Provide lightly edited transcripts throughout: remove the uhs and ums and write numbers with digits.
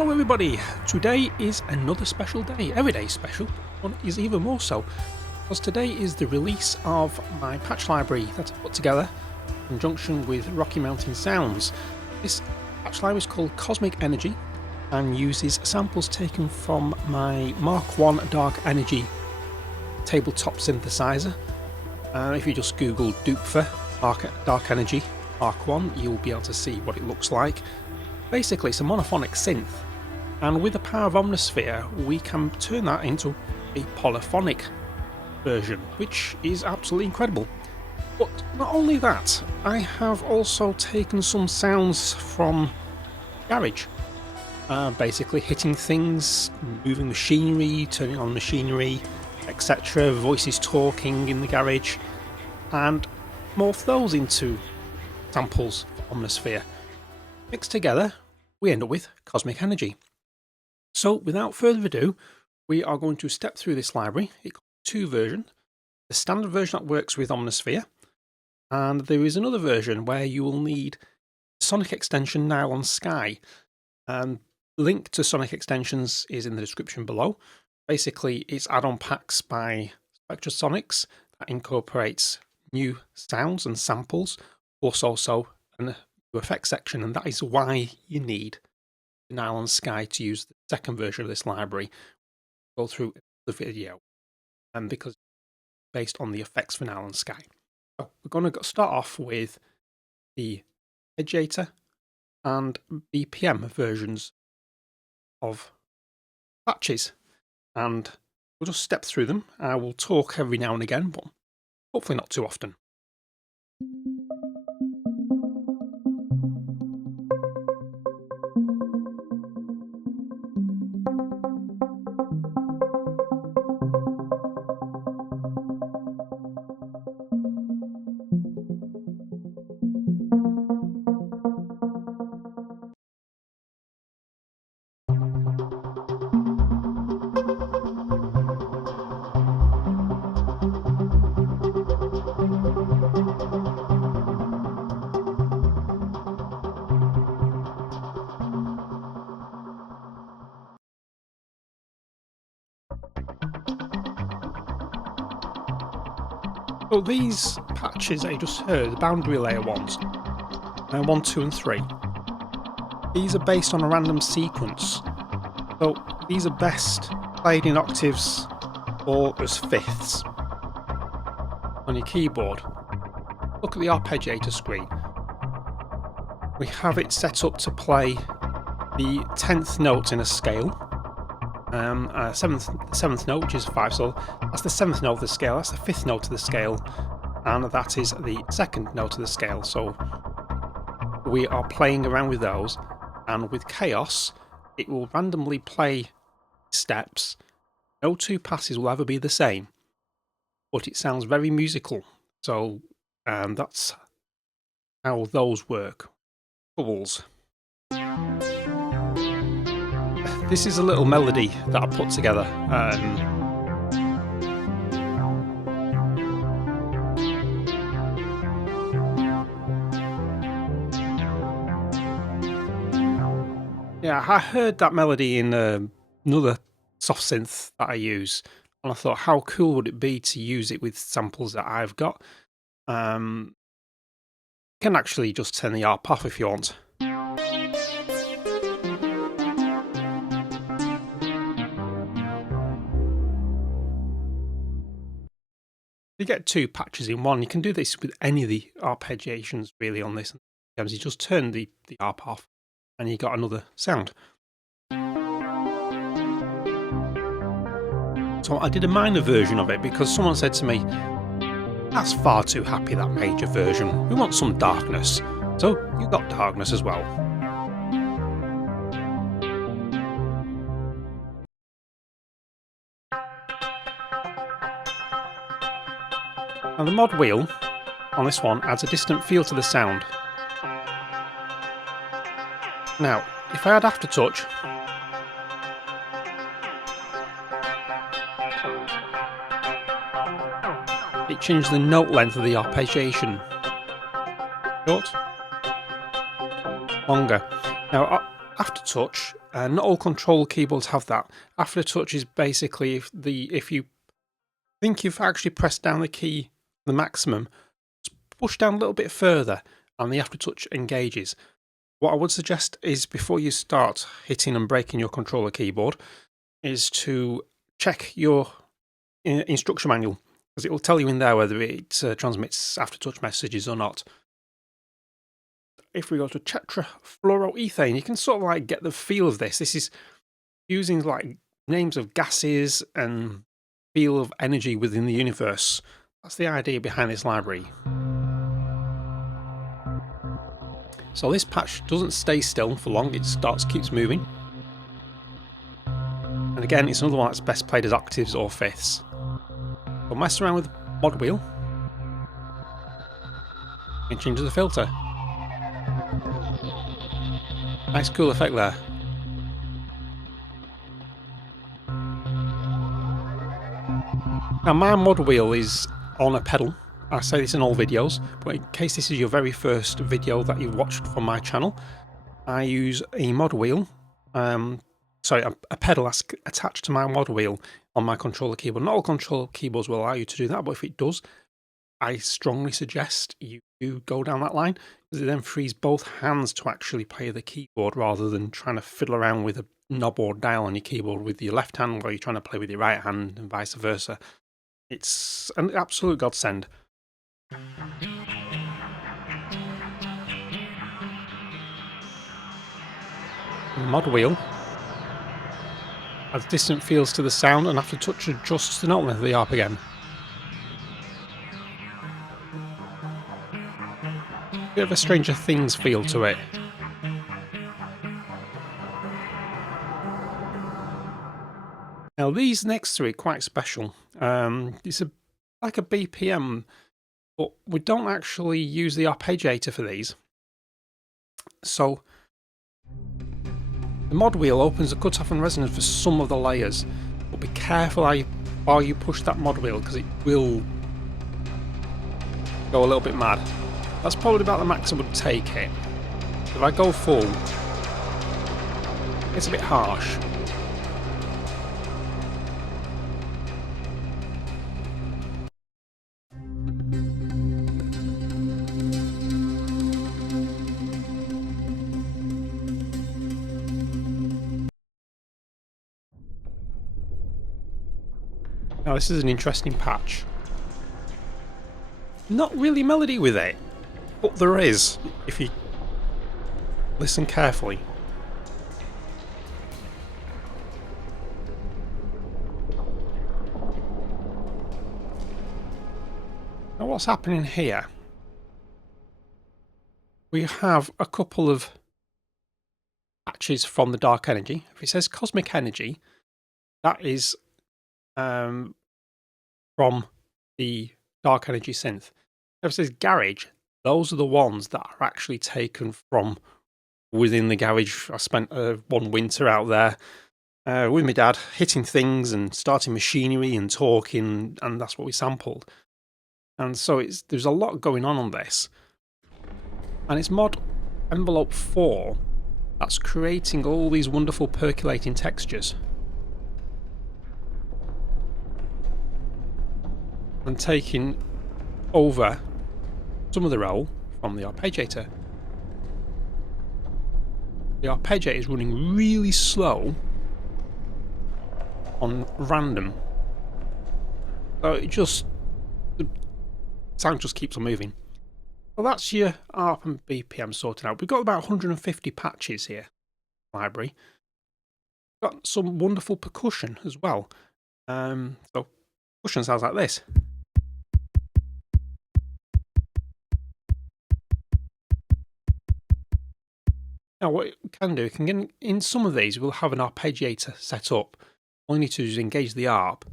Hello everybody, today is another special day. Every day is special, one is even more so, because today is the release of my patch library that I put together in conjunction with Rocky Mountain Sounds. This patch library is called Cosmic Energy and uses samples taken from my Mk1 Dark Energy tabletop synthesizer. If you just Google Doepfer Dark Energy Mk1, you'll be able to see what it looks like. Basically, it's a monophonic synth, and with the power of Omnisphere, we can turn that into a polyphonic version, which is absolutely incredible. But not only that, I have also taken some sounds from garage, basically hitting things, moving machinery, turning on machinery, etc., voices talking in the garage, and morph those into samples of Omnisphere. Mixed together, we end up with Cosmic Energy. So without further ado, we are going to step through this library. It comes in two versions. The standard version that works with Omnisphere, and there is another version where you will need Sonic extension Nylon Sky. Link to Sonic extensions is in the description below. Basically, it's add-on packs by Spectrasonics that incorporates new sounds and samples, plus also an effects section, and that is why you need the Nylon Sky to use the second version of this library. We'll go through the video, and because it's based on the effects for Nylon Sky. So we're going to start off with the Arpeggiator and BPM versions of patches, and we'll just step through them. I will talk every now and again, but hopefully not too often. So these patches that you just heard, the boundary layer ones, 1, 2 and 3, these are based on a random sequence. So these are best played in octaves or as fifths on your keyboard. Look at the arpeggiator screen. We have it set up to play the 10th note in a scale. The seventh note, which is 5, so that's the 7th note of the scale, that's the 5th note of the scale, and that is the 2nd note of the scale. So we are playing around with those, and with Chaos, it will randomly play steps. No two passes will ever be the same, but it sounds very musical. So that's how those work. Bubbles. This is a little melody that I put together. Yeah, I heard that melody in another soft synth that I use, and I thought, how cool would it be to use it with samples that I've got? You can actually just turn the ARP off if you want. You get two patches in one. You can do this with any of the arpeggiations really on this. You just turn the ARP off and you got another sound. So I did a minor version of it because someone said to me, that's far too happy, that major version. We want some darkness. So you got darkness as well. Now the mod wheel on this one adds a distant feel to the sound. Now, if I had aftertouch, it changed the note length of the arpeggiation. Short, longer. Now, aftertouch Not all control keyboards have that. Aftertouch is basically if you think you've actually pressed down the key the maximum, push down a little bit further and the aftertouch engages. What I would suggest is before you start hitting and breaking your controller keyboard is to check your instruction manual, because it will tell you in there whether it transmits aftertouch messages or not. If we go to tetrafluoroethane, you can sort of like get the feel of this. This is using like names of gases and feel of energy within the universe. That's the idea behind this library. So this patch doesn't stay still for long, it keeps moving. And again, it's another one that's best played as octaves or fifths. So mess around with the mod wheel and change the filter. Nice cool effect there. Now my mod wheel is on a pedal. I say this in all videos, but in case this is your very first video that you've watched from my channel, I use a mod wheel, a pedal that's attached to my mod wheel on my controller keyboard. Not all controller keyboards will allow you to do that, but if it does, I strongly suggest you do go down that line, because it then frees both hands to actually play the keyboard rather than trying to fiddle around with a knob or dial on your keyboard with your left hand while you're trying to play with your right hand and vice versa. It's an absolute godsend. The mod wheel adds distant feels to the sound, and aftertouch adjusts the note length of the Arp again. Bit of a Stranger Things feel to it. Now these next three are quite special. It's like a BPM, but we don't actually use the arpeggiator for these. So the mod wheel opens the cutoff and resonance for some of the layers, but be careful while you push that mod wheel, because it will go a little bit mad. That's probably about the max I would take it. If I go full, it's a bit harsh. Now this is an interesting patch. Not really melody with it, but there is, if you listen carefully. Now what's happening here? We have a couple of patches from the Dark Energy. If it says Cosmic Energy, that is from the Dark Energy synth. If it says Garage, those are the ones that are actually taken from within the garage. I spent one winter out there with my dad, hitting things and starting machinery and talking, and that's what we sampled. And so there's a lot going on this. And it's mod envelope 4 that's creating all these wonderful percolating textures. And taking over some of the role from the arpeggiator. The arpeggiator is running really slow on random. So the sound just keeps on moving. Well, that's your ARP and BPM sorted out. We've got about 150 patches here, library. Got some wonderful percussion as well. So percussion sounds like this. Now what we can do, in some of these we'll have an arpeggiator set up. All you need to do is engage the ARP.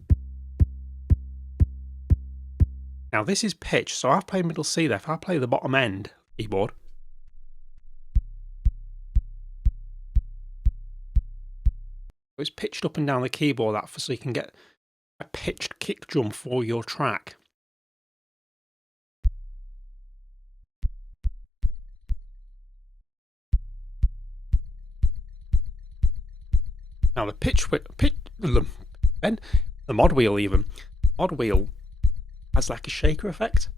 Now this is pitch, so I've played middle C there. If I play the bottom end keyboard, it's pitched up and down the keyboard so you can get a pitched kick drum for your track. Now the the mod wheel even. Mod wheel has like a shaker effect.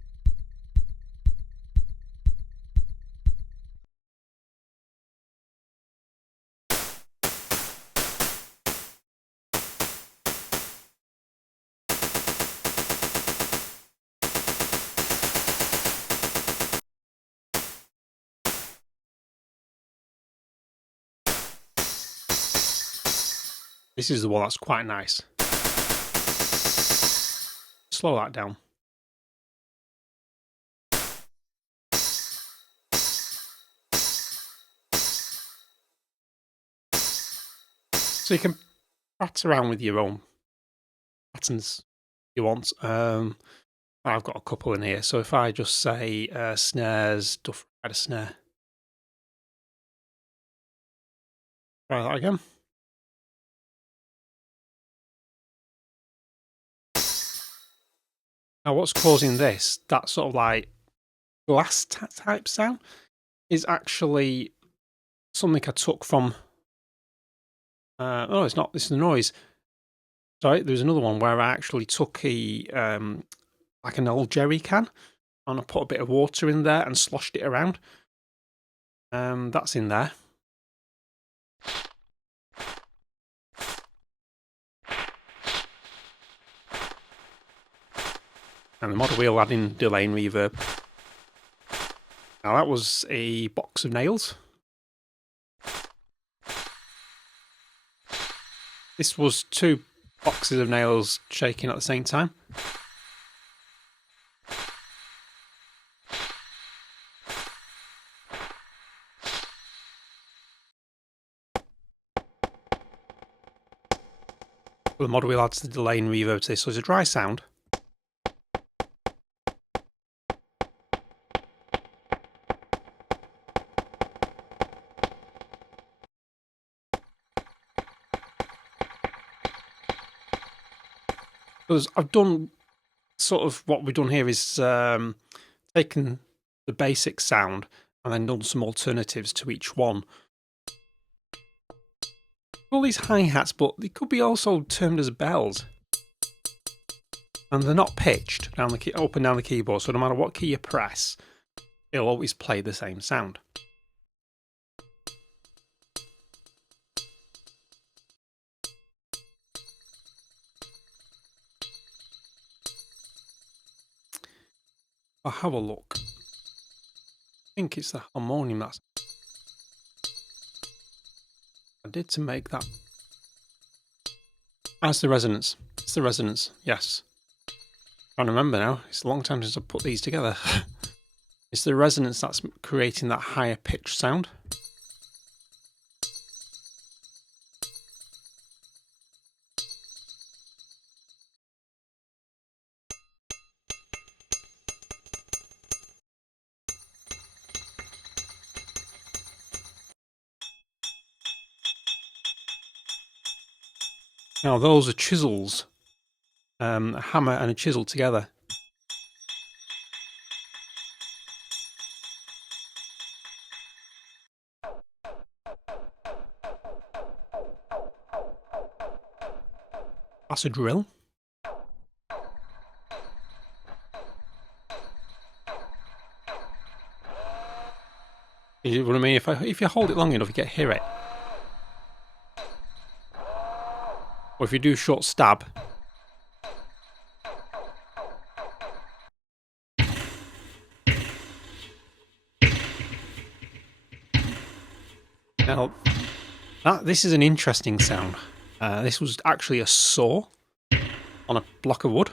This is the one that's quite nice. Slow that down. So you can practice around with your own patterns you want. I've got a couple in here. So if I just say snares, Doepfer, add a snare. Try that again. Now what's causing this, that sort of like glass type sound, is actually something I took from, oh, it's not, this is the noise. Sorry, there's another one where I actually took a, like an old jerry can, and I put a bit of water in there and sloshed it around. That's in there. And the mod wheel adding delay and reverb. Now that was a box of nails. This was 2 boxes of nails shaking at the same time. The mod wheel adds the delay and reverb to this, so it's a dry sound. Because I've done sort of what we've done here is taken the basic sound and then done some alternatives to each one. All these hi-hats, but they could be also termed as bells. And they're not pitched down the up and down the keyboard, so no matter what key you press, it'll always play the same sound. I'll have a look. I think it's the harmonium that's I did to make that. That's the resonance. It's the resonance, yes. I'm trying to remember now. It's a long time since I put these together. It's the resonance that's creating that higher pitch sound. Now those are chisels, a hammer and a chisel together. That's a drill. You know what I mean? If you hold it long enough, you can hear it. Or if you do short stab. Now, this is an interesting sound. This was actually a saw on a block of wood.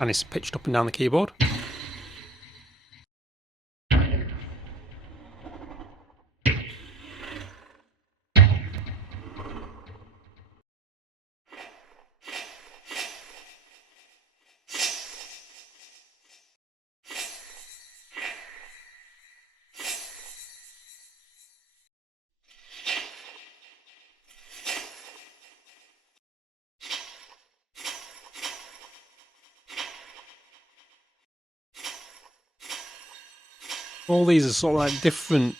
And it's pitched up and down the keyboard. All these are sort of like different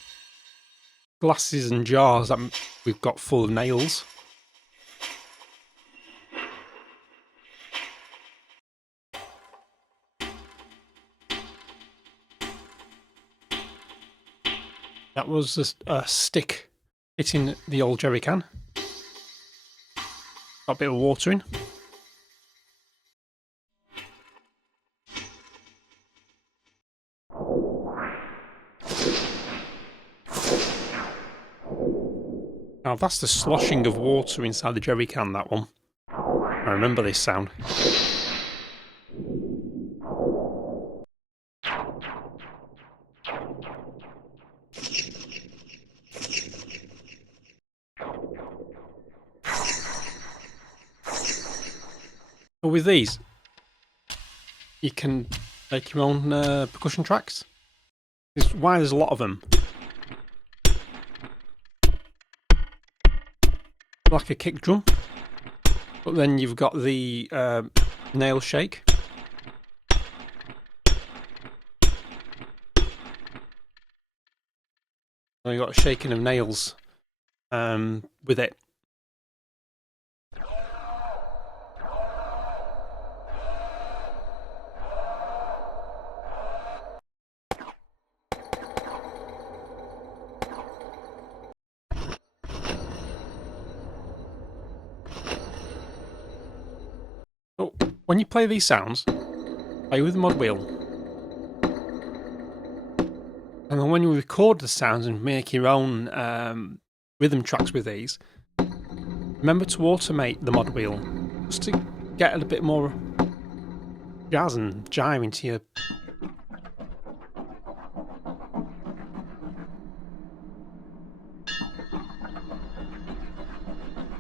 glasses and jars that we've got full of nails. That was just a stick hitting the old jerry can. Got a bit of water in. Now that's the sloshing of water inside the jerry can, that one. I remember this sound. But with these, you can make your own percussion tracks. It's why there's a lot of them. Like a kick drum, but then you've got the nail shake. And you've got a shaking of nails with it. So when you play these sounds, play with the mod wheel. And then when you record the sounds and make your own rhythm tracks with these, remember to automate the mod wheel, just to get a bit more jazz and jive into your...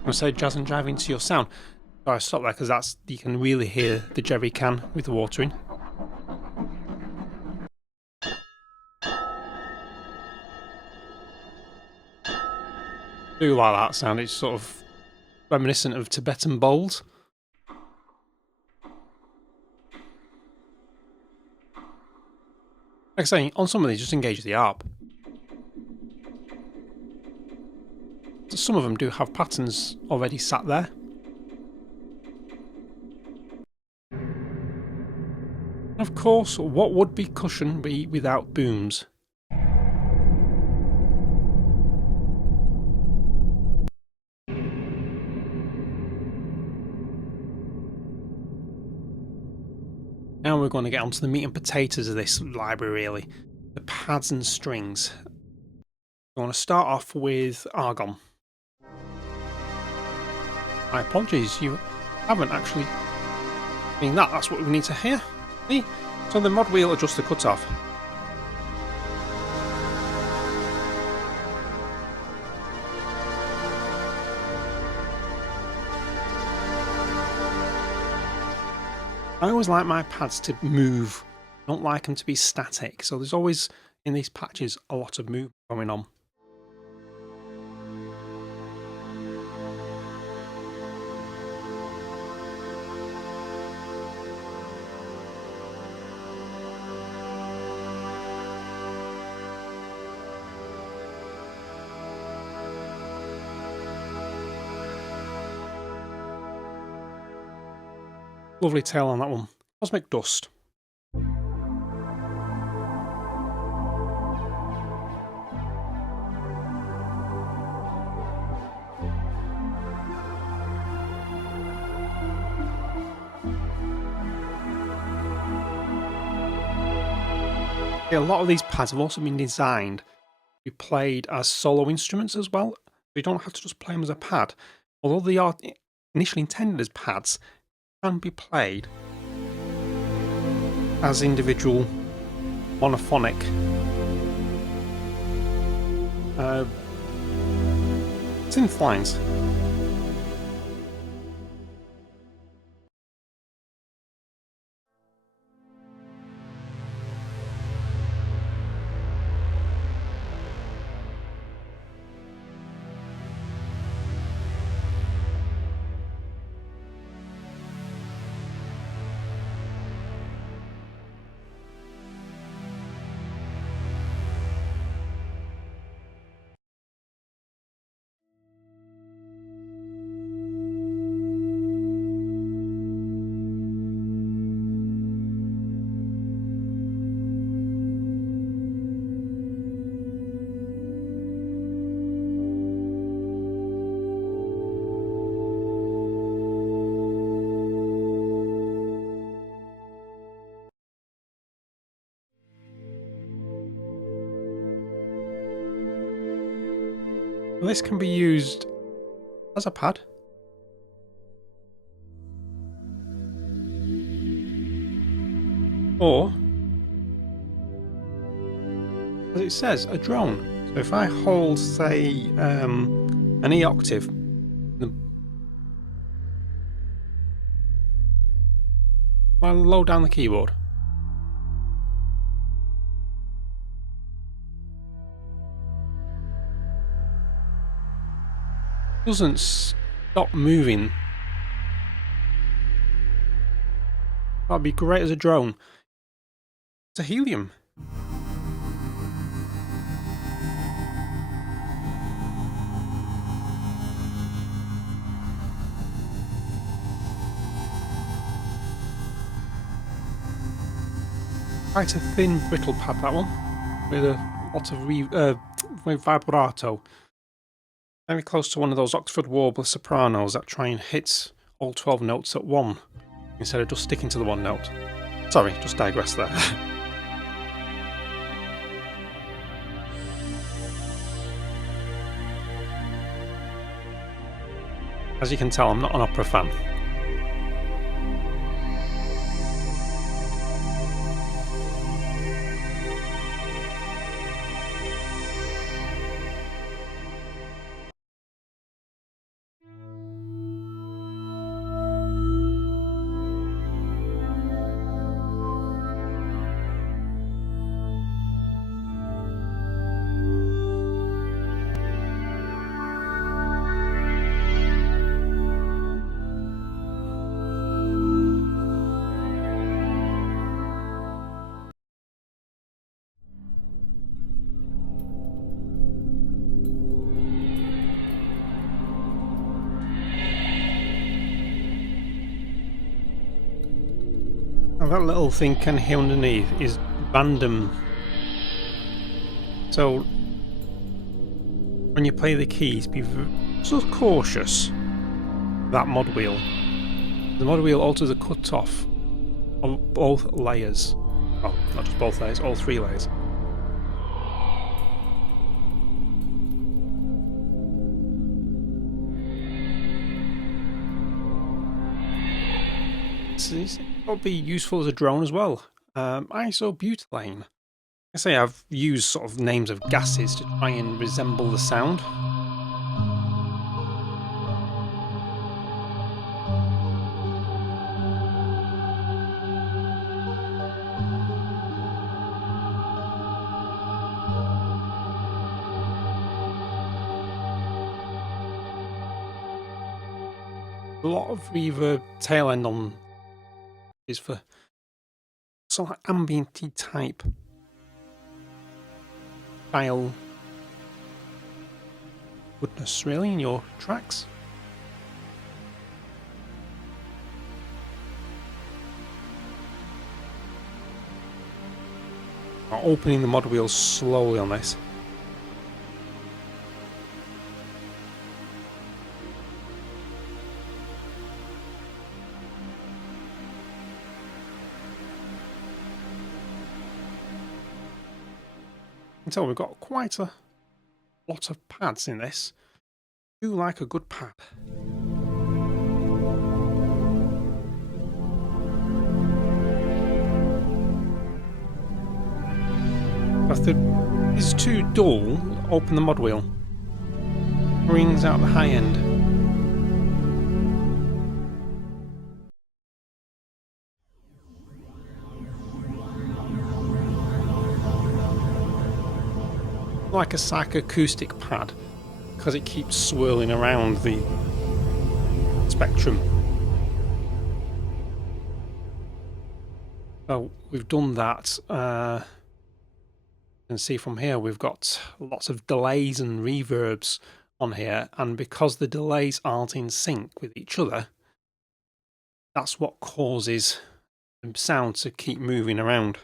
I say jazz and jive into your sound. So I stop there because that's, you can really hear the jerry can with the water in. I do like that sound. It's sort of reminiscent of Tibetan bowls. Like I say, on some of these, just engage the arp. Some of them do have patterns already sat there. Of course, what would percussion be without booms? Now we're going to get onto the meat and potatoes of this library, really. The pads and strings. I want to start off with argon. My apologies, you haven't actually seen that. That's what we need to hear. See? So the mod wheel adjusts the cutoff. I always like my pads to move. I don't like them to be static. So there's always, in these patches, a lot of movement going on. Lovely tail on that one. Cosmic Dust. A lot of these pads have also been designed to be played as solo instruments as well. You don't have to just play them as a pad. Although they are initially intended as pads, can be played as individual monophonic synth lines. This can be used as a pad. Or, as it says, a drone. So if I hold, say, an E octave, I'll low down the keyboard. It doesn't stop moving. That'd be great as a drone. It's a helium. Quite a thin, brittle pad, that one, with a lot of vibrato. Very close to one of those Oxford Warbler sopranos that try and hit all 12 notes at one, instead of just sticking to the one note. Sorry, just digress there. As you can tell, I'm not an opera fan. Now that little thing can hear underneath is random. So when you play the keys, be so cautious. That mod wheel. The mod wheel alters the cut-off of both layers. Well, not just both layers, all three layers. It'll be useful as a drone as well. Isobutylene. I say I've used sort of names of gases to try and resemble the sound. A lot of reverb tail end on is for sort of ambient-y type style goodness, really, in your tracks. Opening the mod wheel slowly on this. So we've got quite a lot of pads in this. I do like a good pad. If these two dull, open the mod wheel. Brings out the high end. Like a psychoacoustic pad, because it keeps swirling around the spectrum. So we've done that. You can see from here we've got lots of delays and reverbs on here, and because the delays aren't in sync with each other, that's what causes the sound to keep moving around.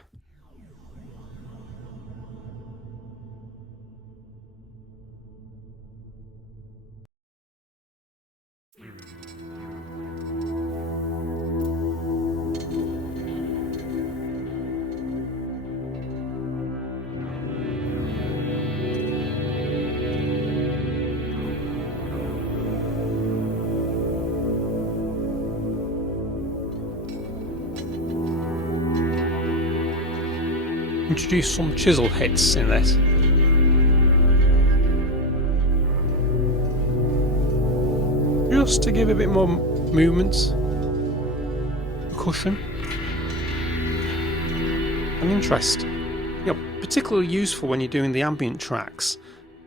introduce some chisel hits in this. Just to give a bit more movement, percussion, and interest. You know, particularly useful when you're doing the ambient tracks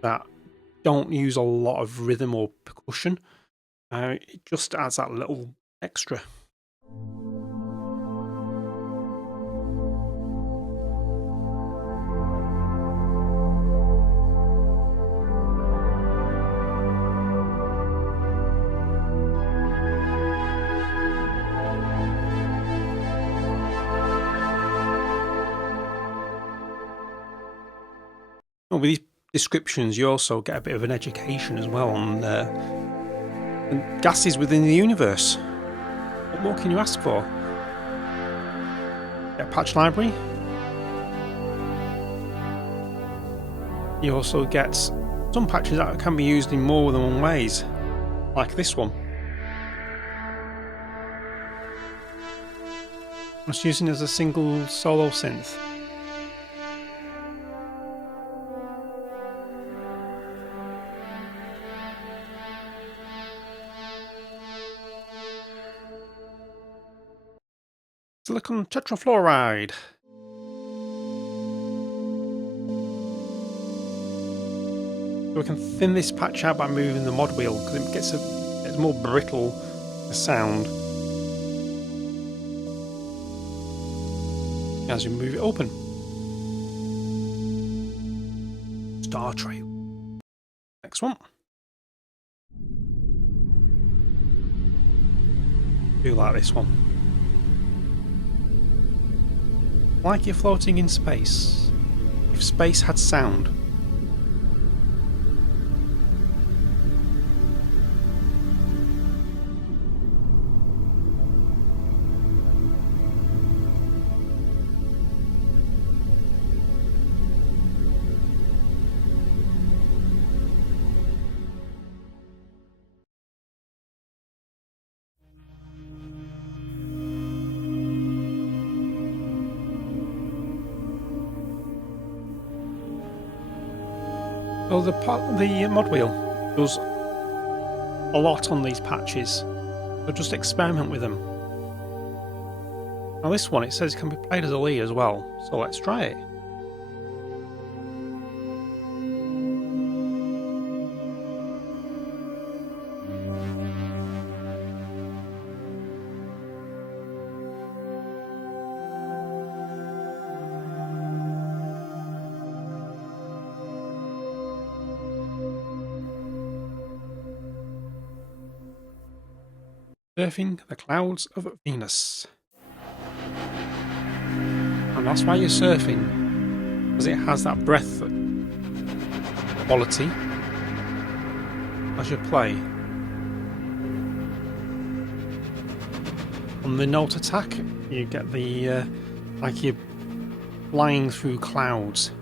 that don't use a lot of rhythm or percussion. It just adds that little extra. With these descriptions, you also get a bit of an education as well on gases within the universe. What more can you ask for? Get a patch library. You also get some patches that can be used in more than one ways, like this one. I'm just using it as a single solo synth. Silicon tetrafluoride. So we can thin this patch out by moving the mod wheel because it gets more brittle sound as you move it open. Star Trail. Next one. Do like this one. Like you're floating in space, if space had sound. So the mod wheel does a lot on these patches, so just experiment with them. Now this one, it says it can be played as a lead as well, so let's try it. Surfing the clouds of Venus. And that's why you're surfing, because it has that breath quality as you play. On the note attack, you get the like you're flying through clouds.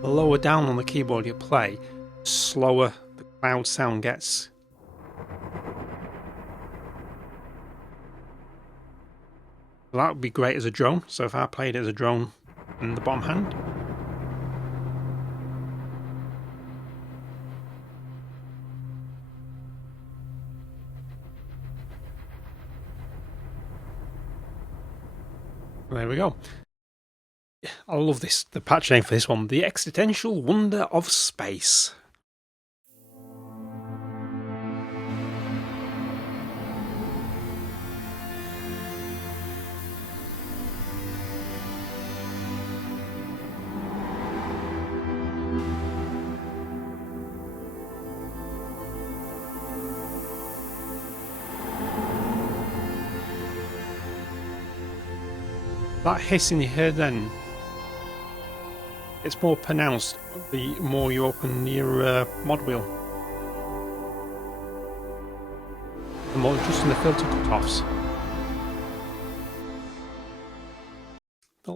The lower down on the keyboard you play, the slower the cloud sound gets. Well, that would be great as a drone, so if I played it as a drone in the bottom hand. There we go. I love this, the patch name for this one, The Existential Wonder of Space. That hiss in your head then, it's more pronounced the more you open your mod wheel. The more just in the filter cutoffs.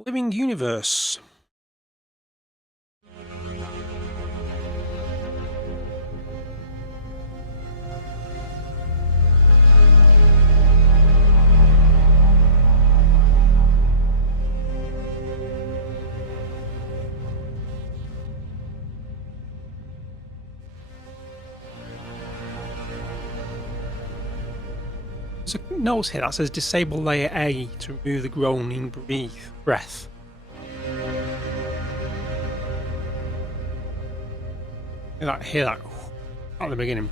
living universe. There's a note here that says disable layer A to remove the groaning breath. Hear that at the beginning.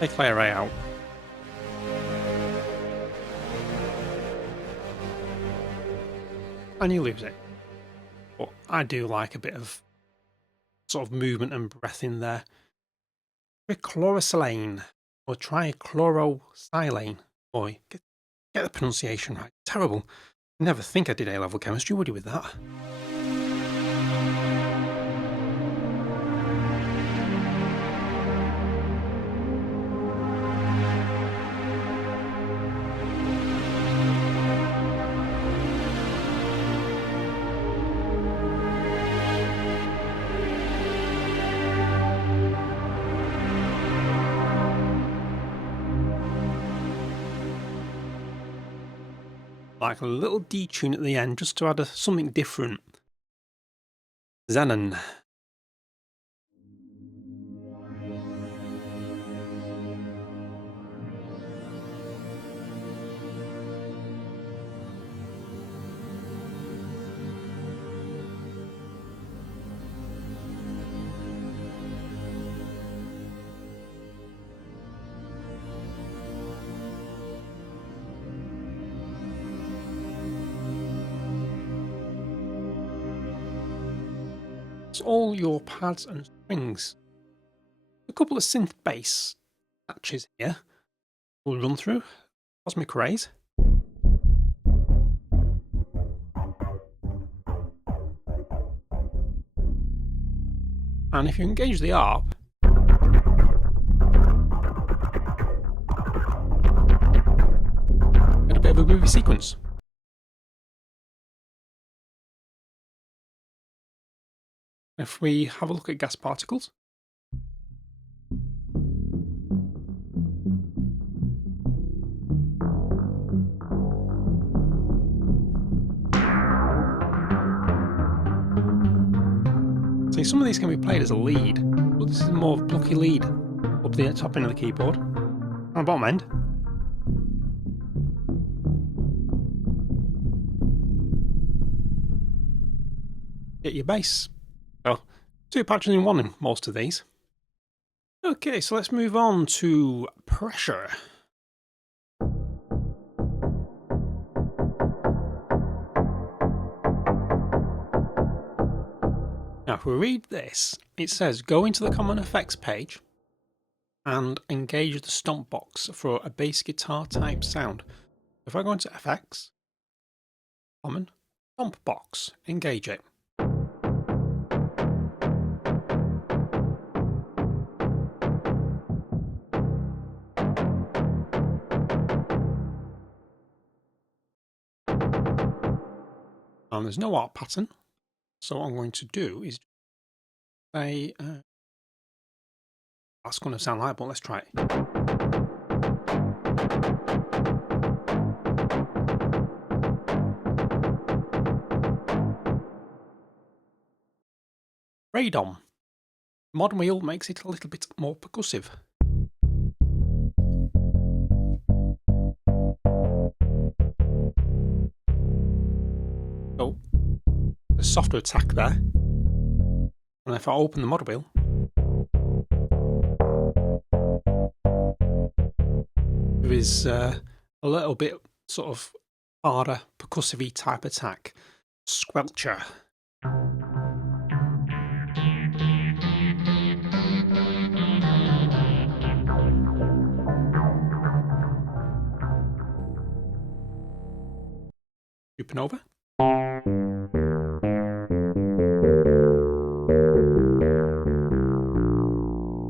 Take layer A out. And you lose it. But I do like a bit of sort of movement and breath in there. Trichlorosilane or trichlorosilane. Boy, get the pronunciation right. Terrible. Never think I did A-level chemistry, would you, with that? Like a little detune at the end just to add something different. Xenon. It's all your pads and strings. A couple of Synth Bass patches here we'll run through. Cosmic Rays. And if you engage the Arp, get a bit of a groovy sequence. If we have a look at gas particles, see, some of these can be played as a lead, but this is a more blocky lead up the top end of the keyboard. On the bottom end, get your bass. So, 2 patches in one in most of these. Okay, so let's move on to pressure. Now, if we read this, it says go into the common effects page and engage the stomp box for a bass guitar type sound. If I go into effects, common, stomp box, engage it. And there's no art pattern, so what I'm going to do is say, that's going to sound like, but let's try it. Radom. Mod wheel makes it a little bit more percussive. So, a softer attack there. And if I open the mod wheel, there is a little bit sort of harder, percussive-y type attack. Squelcher. Supernova.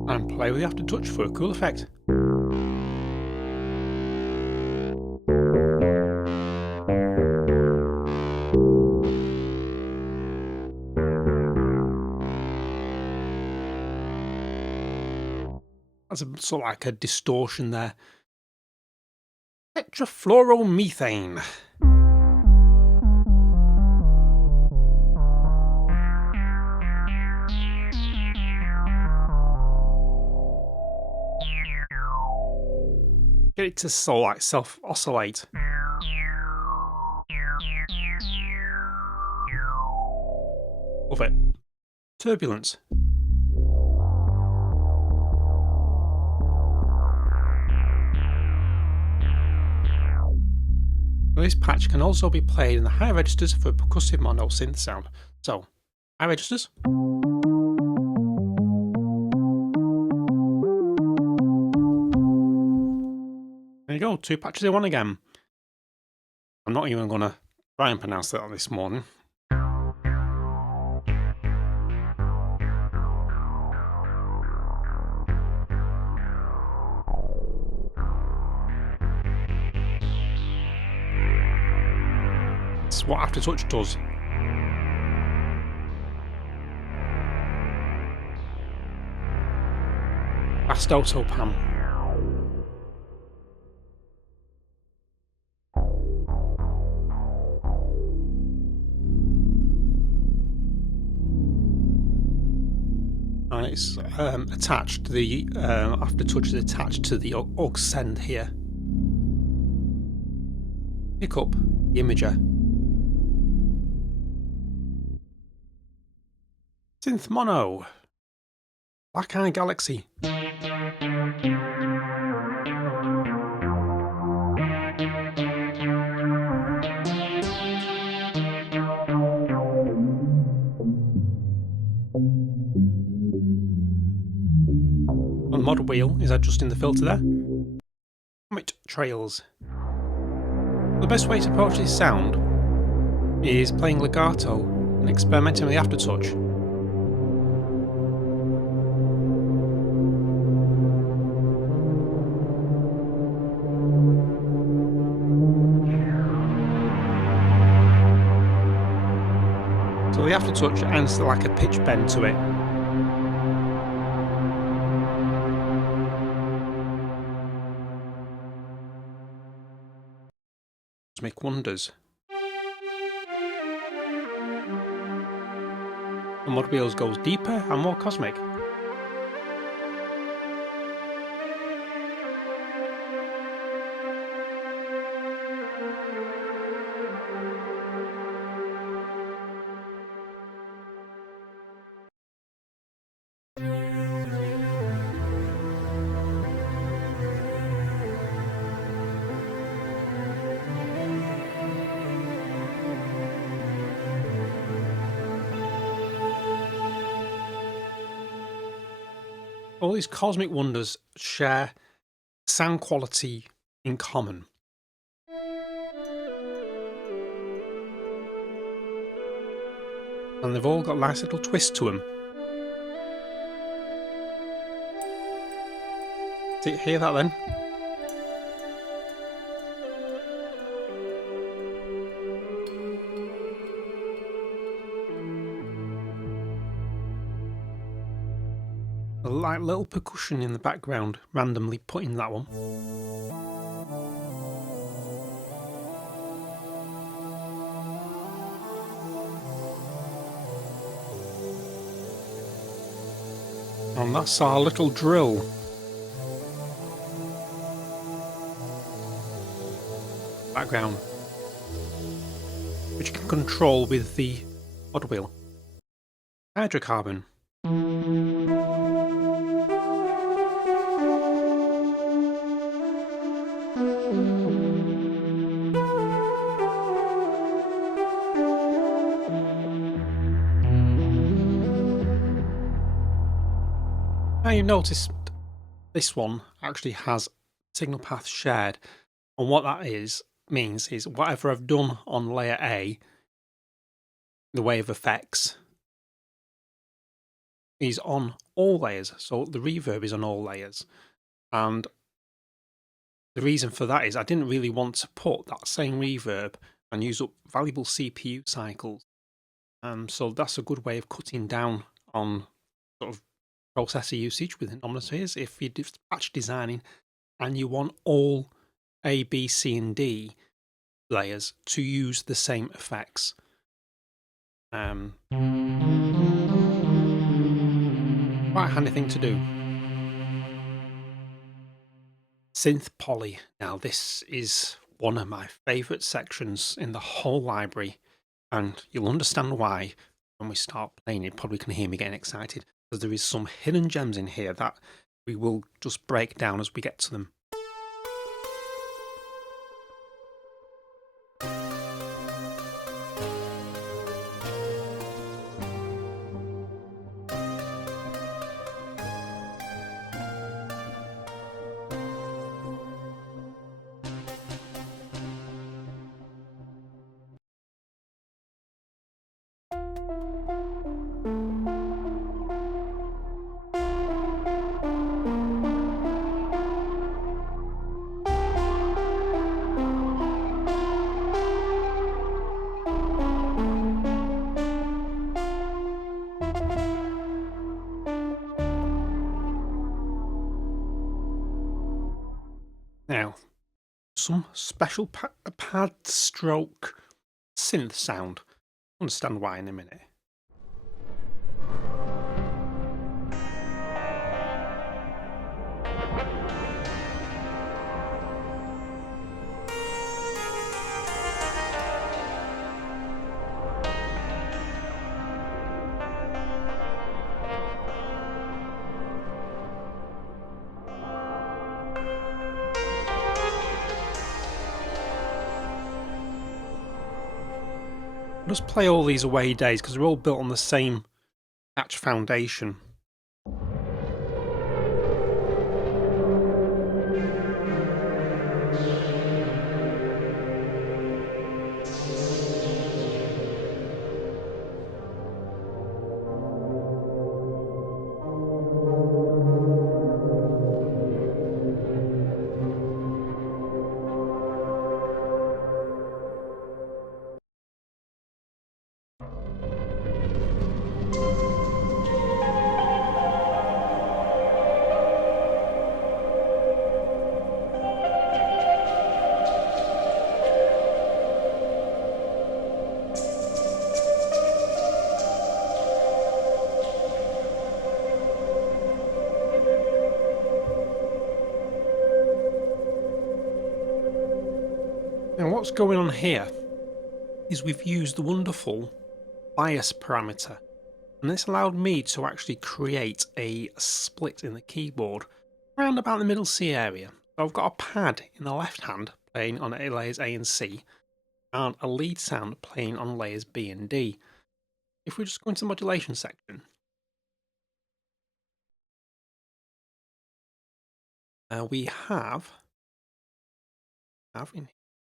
And play with the aftertouch for a cool effect. That's a sort of like a distortion there. Tetrafluoromethane. Get it to sort of like self-oscillate. Love it. Turbulence. This patch can also be played in the high registers for percussive mono synth sound. So, high registers. There you go, 2 patches in one again. I'm not even going to try and pronounce that this morning. That's what Aftertouch does. Fast auto pan. And it's attached to the Aftertouch is attached to the aux send here. Pick up the imager. Synth Mono. Black Eye Galaxy. On the mod wheel is adjusting the filter there. Comet trails. The best way to approach this sound is playing legato and experimenting with the Aftertouch. So the Aftertouch adds like a pitch bend to it. Make wonders. The mod wheels goes deeper and more cosmic. All these cosmic wonders share sound quality in common. And they've all got a nice little twist to them. See, hear that then? Like little percussion in the background, randomly put in that one. And that's our little drill. Background, which you can control with the mod wheel. Hydrocarbon. Now you notice this one actually has signal path shared, and what that means is whatever I've done on layer A, the wave effects, is on all layers, so the reverb is on all layers. And the reason for that is I didn't really want to put that same reverb and use up valuable CPU cycles. So that's a good way of cutting down on sort of processor usage within Omnispheres. If you're patch designing and you want all A, B, C, and D layers to use the same effects. Quite a handy thing to do. Synth Poly. Now this is one of my favourite sections in the whole library, and you'll understand why when we start playing. You probably can hear me getting excited, because there is some hidden gems in here that we will just break down as we get to them. Now, some special pad stroke synth sound. Understand why in a minute. I'll just play all these away days because they're all built on the same patch foundation. Now what's going on here is we've used the wonderful bias parameter, and this allowed me to actually create a split in the keyboard around about the middle C area. So I've got a pad in the left hand playing on layers A and C, and a lead sound playing on layers B and D. If we just go into the modulation section, we have in,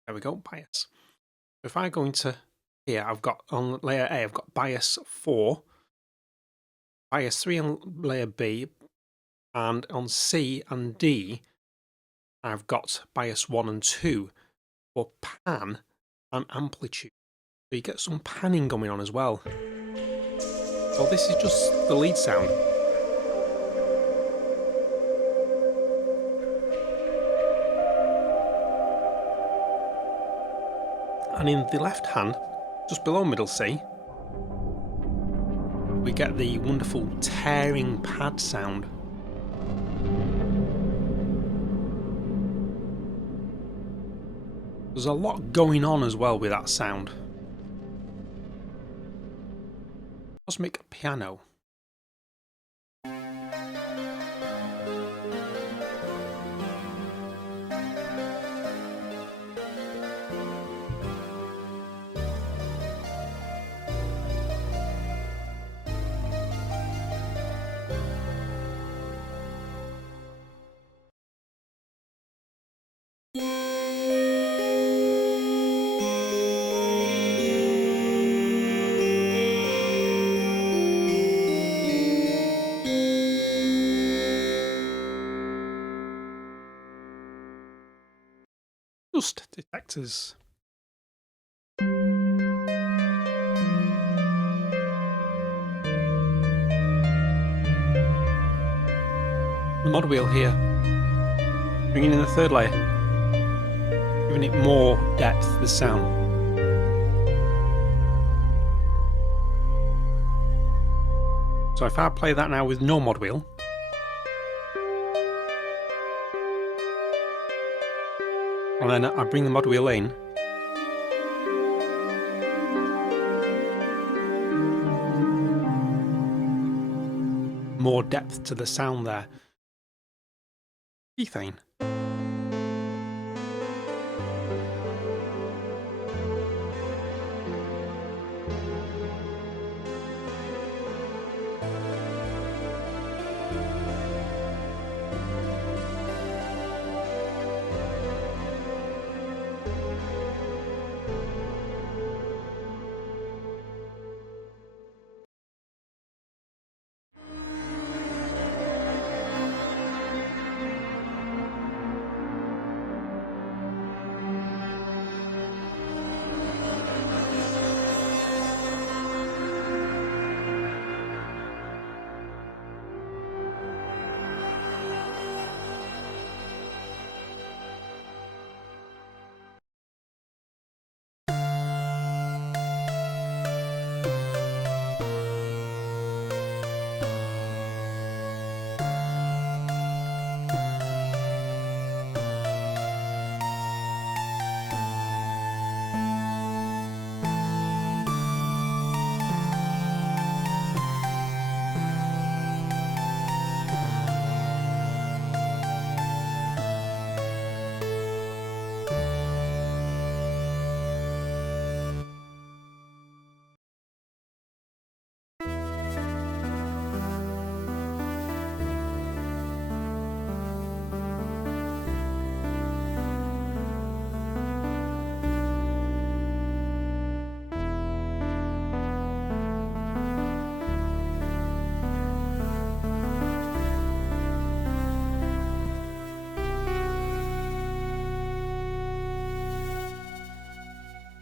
there we go, bias. If I go into here, I've got on layer A, I've got bias 4, bias 3 on layer B, and on C and D, I've got bias 1 and 2 for pan and amplitude. So you get some panning going on as well. So this is just the lead sound. And in the left hand, just below middle C, we get the wonderful tearing pad sound. There's a lot going on as well with that sound. Cosmic piano. Dust detectors. mod wheel here, bringing in the third layer, giving it more depth to the sound. So if I play that now with no mod wheel, and then I bring the mod wheel in, more depth to the sound there. Ethane.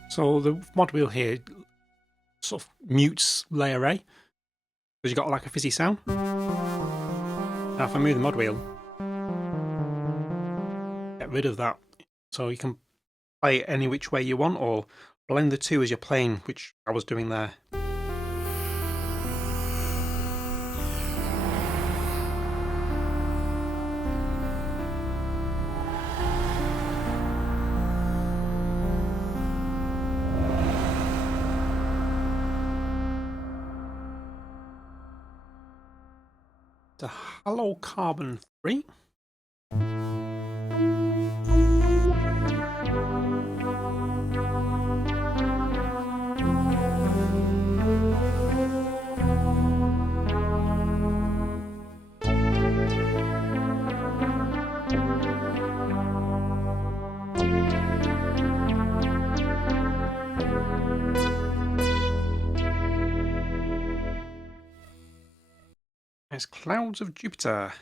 So the mod wheel here sort of mutes layer A, because you've got like a fizzy sound. Now if I move the mod wheel, get rid of that, so you can play it any which way you want, or blend the two as you're playing, which I was doing there. The Hollow Carbon 3. There's Clouds of Jupiter.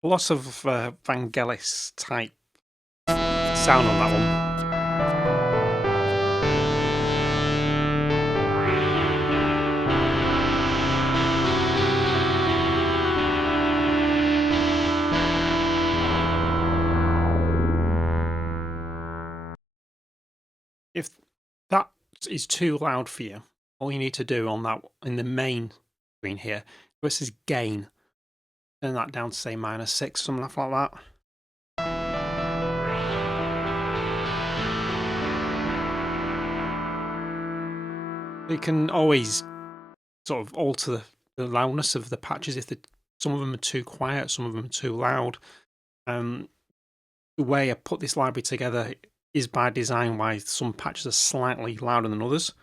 Lots of Vangelis type sound on that one. If that is too loud for you, all you need to do on that, in the main screen here, this is gain. Turn that down to say -6, something like that. You can always sort of alter the loudness of the patches if some of them are too quiet, some of them are too loud. The way I put this library together is by design, why some patches are slightly louder than others.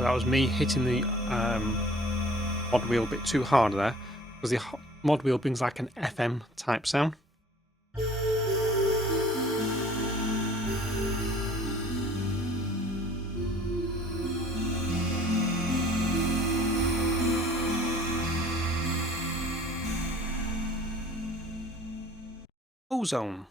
So that was me hitting the mod wheel a bit too hard there, because the mod wheel brings like an FM type sound. Ozone.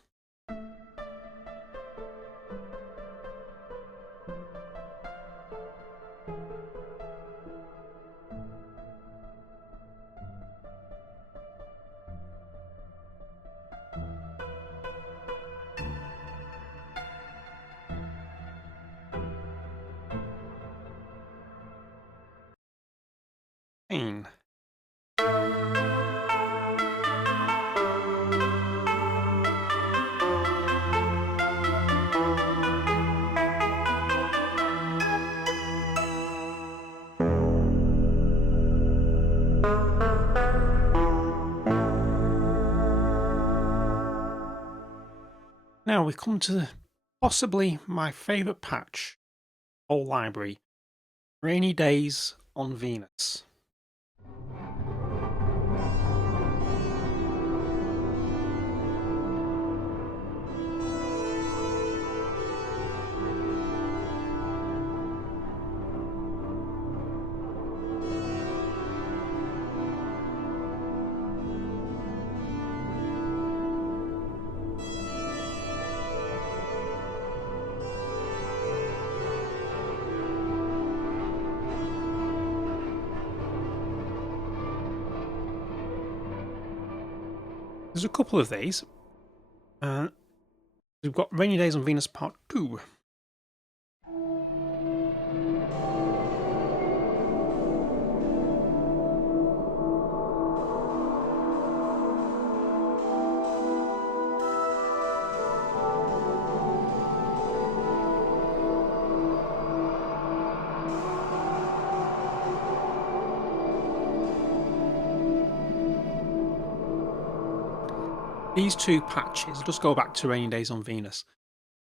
Pain. Now we come to possibly my favourite patch, whole library, Rainy Days on Venus. There's a couple of these. We've got Rainy Days on Venus Part 2. These two patches, just go back to Rainy Days on Venus.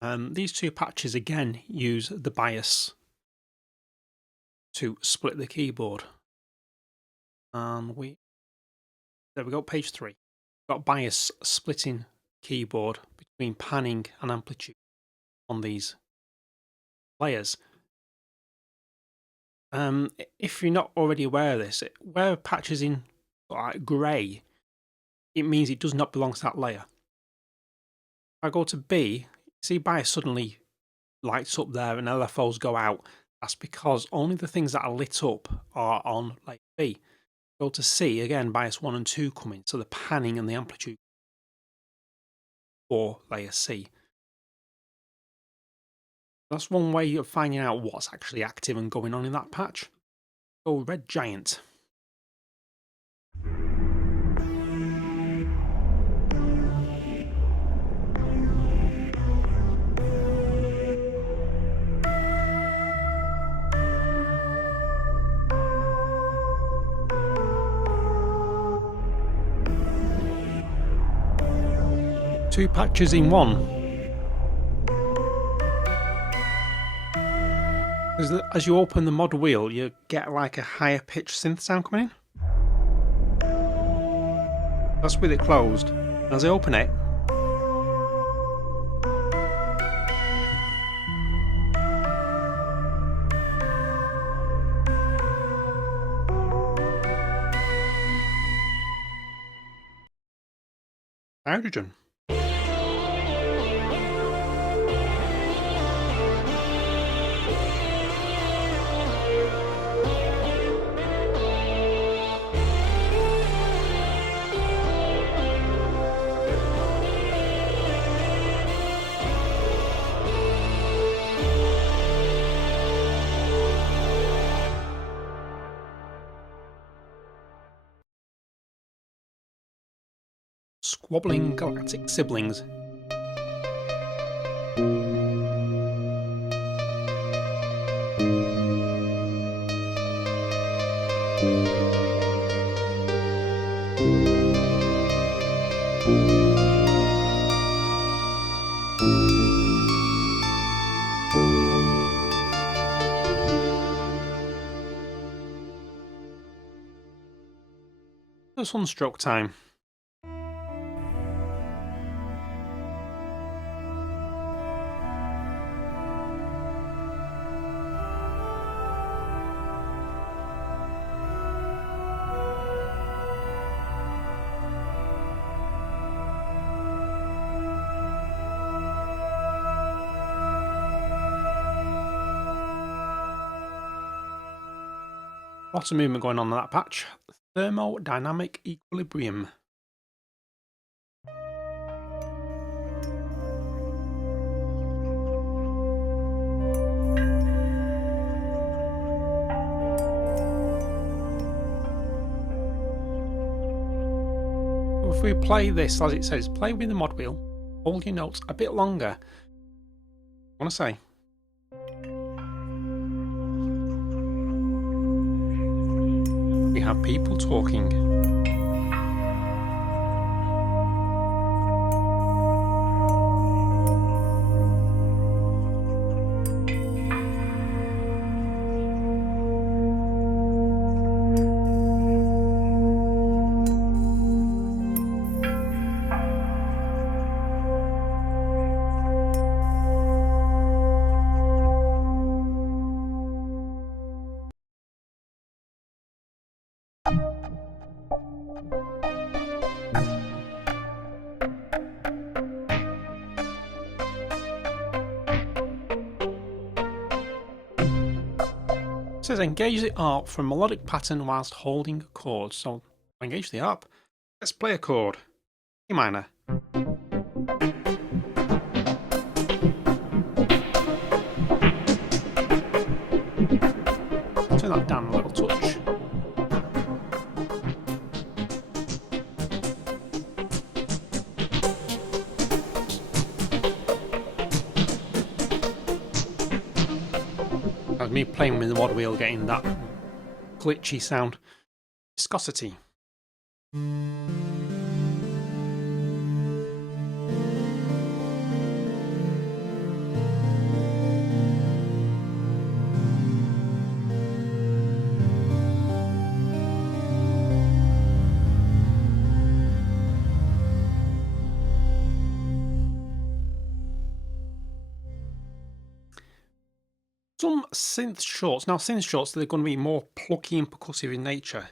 These two patches again use the bias to split the keyboard. And there we go, page 3. We've got bias splitting keyboard between panning and amplitude on these layers. If you're not already aware of this, where a patch is in like grey, it means it does not belong to that layer. If I go to B, see bias suddenly lights up there and LFOs go out. That's because only the things that are lit up are on layer B. Go to C, again, bias 1 and 2 come in, so the panning and the amplitude for layer C. That's one way of finding out what's actually active and going on in that patch. Go Red Giant. Two patches in one. As you open the mod wheel, you get like a higher pitched synth sound coming in. That's with it closed. As I open it, Adrian. Squabbling galactic siblings. sunstroke time. Lots of movement going on in that patch. Thermodynamic equilibrium. If we play this, as it says, play with the mod wheel, hold your notes a bit longer. I want to say, we have people talking. It says engage the ARP for a melodic pattern whilst holding a chord. So engage the ARP. Let's play a chord. E minor. Turn that down a little touch. That's me playing with the mod wheel, getting that glitchy sound. Viscosity. Some synth shorts. Now, synth shorts, they're going to be more plucky and percussive in nature.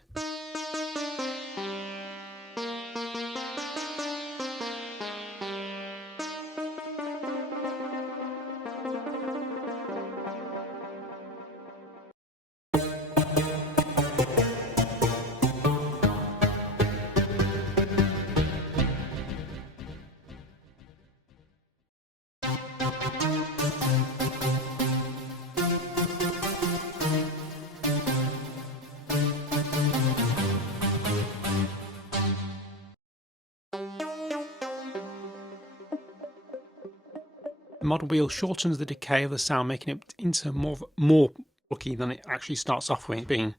The mod wheel shortens the decay of the sound, making it into more plucky than it actually starts off with being.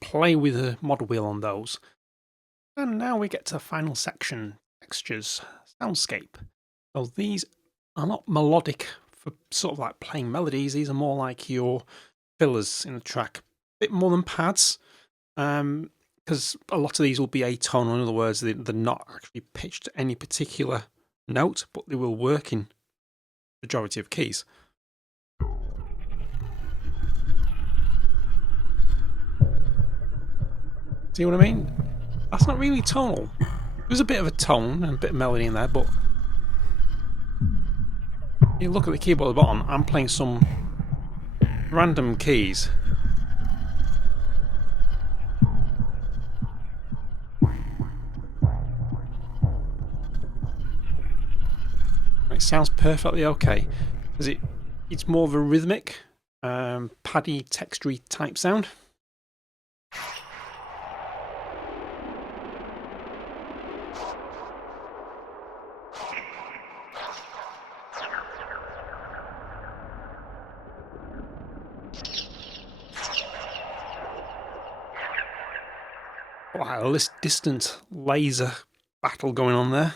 Play with the mod wheel on those. And now we get to the final section, textures, soundscape. So these are not melodic for sort of like playing melodies, these are more like your fillers in the track. A bit more than pads, because a lot of these will be atonal, in other words, they're not actually pitched to any particular note, but they will work in the majority of keys. See what I mean? That's not really tonal. There's a bit of a tone and a bit of melody in there, but you look at the keyboard at the bottom, I'm playing some random keys. It sounds perfectly okay. It's more of a rhythmic, paddy, textury type sound. Wow, this distant laser battle going on there.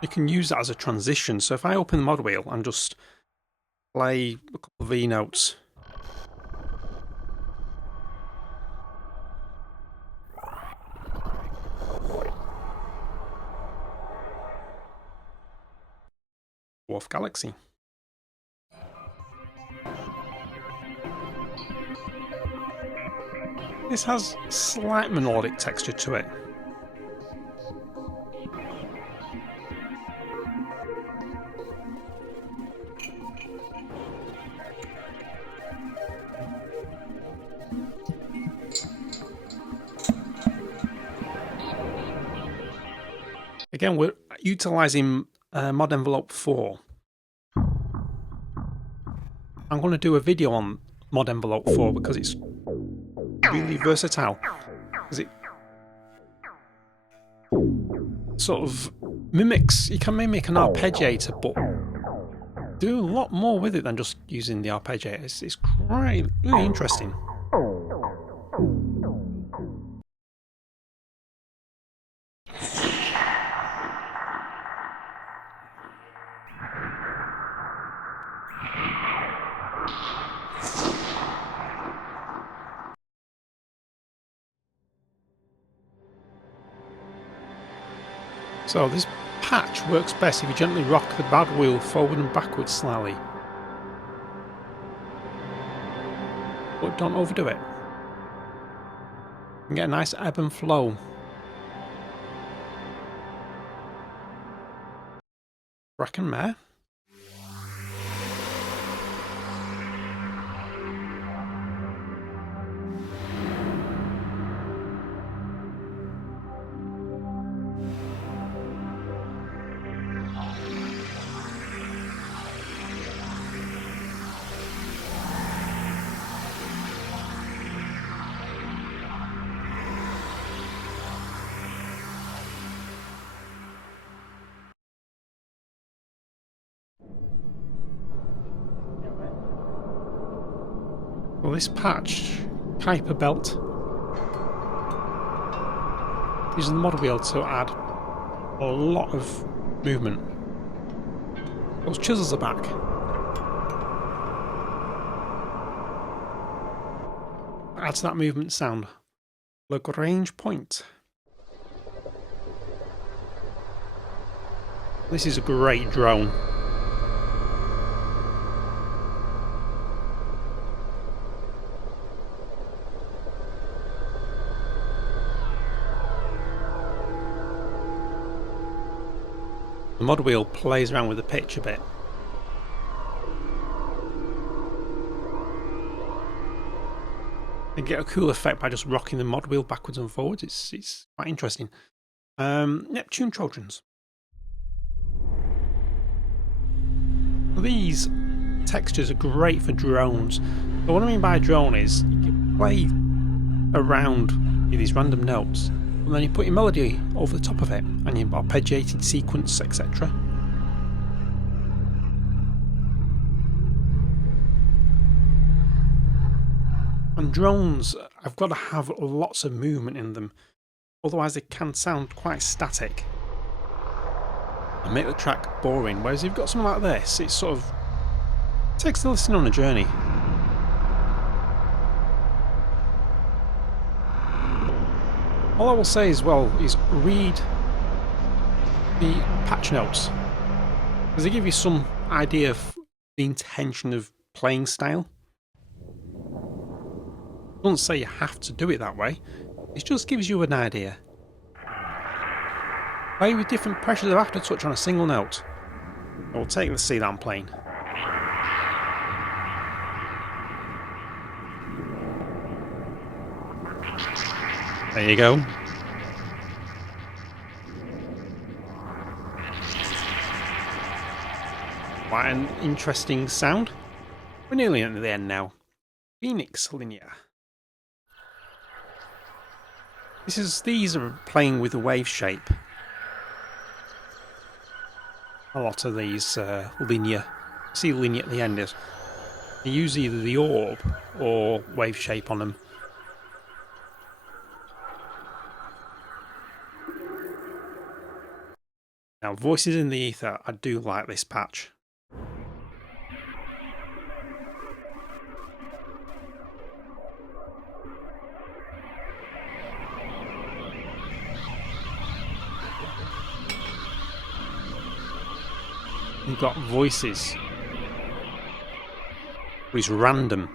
You can use that as a transition. So if I open the mod wheel and just play a couple of V notes. Dwarf Galaxy. This has slight melodic texture to it. Again, we're utilising Mod Envelope 4. I'm going to do a video on Mod Envelope 4 because it's really versatile. Because it sort of mimics, you can mimic an arpeggiator, but do a lot more with it than just using the arpeggiator. It's quite really interesting. So this patch works best if you gently rock the bad wheel forward and backwards slightly. But don't overdo it. You can get a nice ebb and flow. Bracken mare. Well, this patch, Kuiper belt, using the mod wheel to add a lot of movement. Those chisels are back. Adds that movement sound. Lagrange point. This is a great drone. The mod wheel plays around with the pitch a bit. You get a cool effect by just rocking the mod wheel backwards and forwards. It's quite interesting. Neptune Trojans. These textures are great for drones. But what I mean by a drone is you can play around with these random notes, and then you put your melody over the top of it, and your arpeggiated sequence, etc. And drones have got to have lots of movement in them, otherwise they can sound quite static and make the track boring. Whereas if you've got something like this, it sort of takes the listener on a journey. All I will say as well is read the patch notes, because they give you some idea of the intention of playing style. It doesn't say you have to do it that way, it just gives you an idea. Play with different pressures of aftertouch on a single note. I will take the C that I'm playing. There you go. Quite an interesting sound. We're nearly at the end now. Phoenix Linear. These are playing with the wave shape. A lot of these linear. See linear at the end is. They use either the orb or wave shape on them. Now, Voices in the Ether, I do like this patch. You've got Voices. But it's random.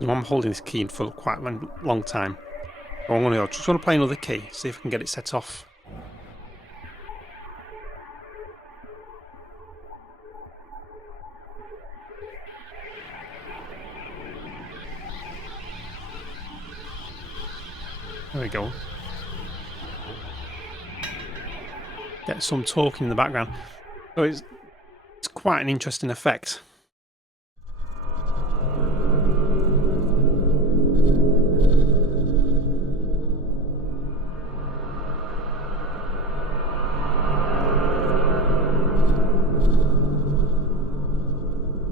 I'm holding this key for quite a long time. So I'm just going to play another key, see if I can get it set off. There we go. Get some talking in the background. So it's quite an interesting effect.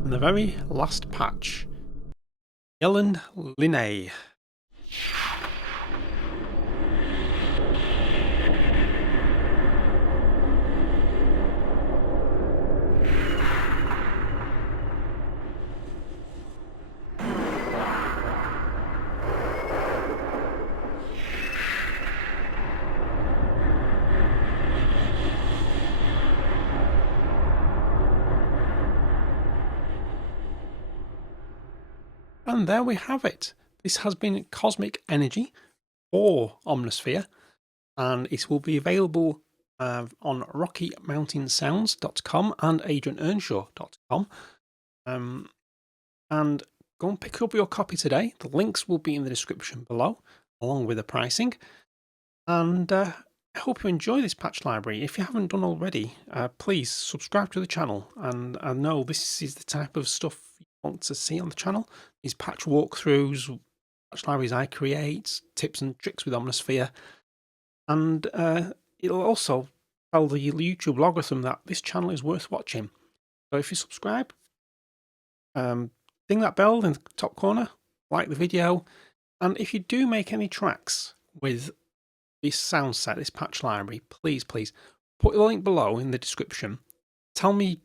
And the very last patch, Ellen Linney. And there we have it. This has been Cosmic Energy for Omnisphere, and it will be available on RockyMountainSounds.com and AdrianEarnshaw.com. And go and pick up your copy today. The links will be in the description below, along with the pricing. And I hope you enjoy this patch library. If you haven't done already, please subscribe to the channel. And I know this is the type of stuff you want to see on the channel. These patch walkthroughs, patch libraries I create, tips and tricks with Omnisphere. And it'll also tell the YouTube logarithm that this channel is worth watching. So if you subscribe, ding that bell in the top corner, like the video. And if you do make any tracks with this sound set, this patch library, please put the link below in the description. Tell me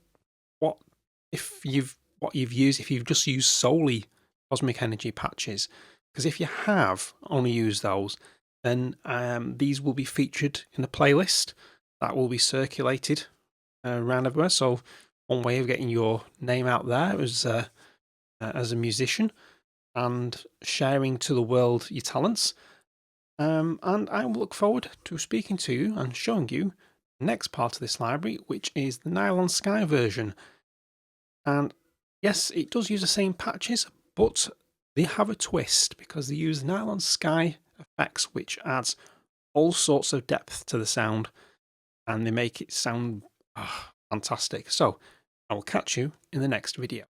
what you've used, if you've just used solely Cosmic Energy patches, because if you have only used those, then these will be featured in a playlist that will be circulated around everywhere. So one way of getting your name out there as a musician and sharing to the world your talents. And I will look forward to speaking to you and showing you the next part of this library, which is the Nylon Sky version. And yes, it does use the same patches, but they have a twist because they use Nylon Sky effects, which adds all sorts of depth to the sound, and they make it sound fantastic. So I will catch you in the next video.